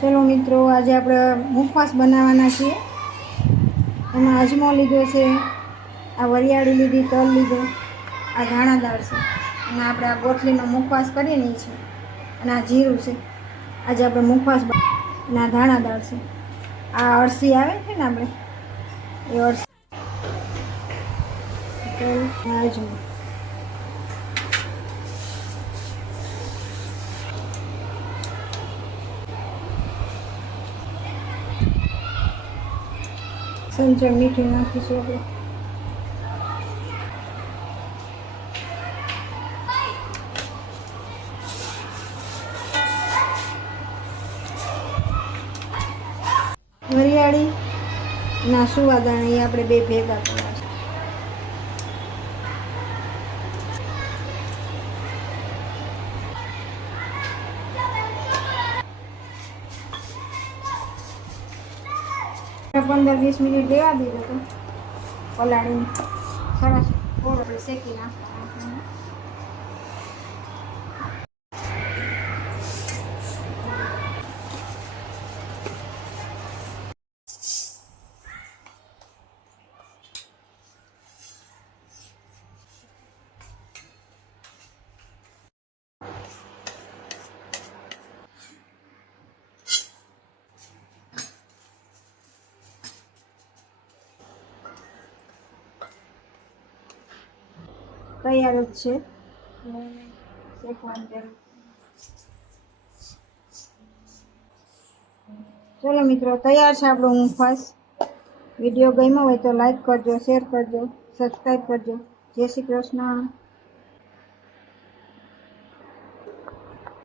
चलो मित्रों, आज आप मुखवास बनावाना छे। एमां अजमो लीधो छे, आ वरियाળી लीधी, तल लीधो, आ धाणादाळ छे अने आपणे आ गोठलीनो मुखवास करीए छे अने आ जीरुं छे। आज आपणे मुखवास अने आ धाणादाळ छे। आ अळसी आवे छे ने आपणे ए अळसी अजमो संचर मीठું નાખીશું આપણે। વરિયાળી ના સુવાદાણા એ આપણે બે ભેગા કરવા છે। पंदर 20 मिनिट लेवा दीधो तो पलाड़ी सरस थोड़ो शेकी नाखवानो। तैयार ज छे। चलो मित्रों, तैयार है आपणो मुखवास। विडियो गम्यो होय तो लाइक करजो, शेर करजो, सब्सक्राइब करजो। जय श्री कृष्ण।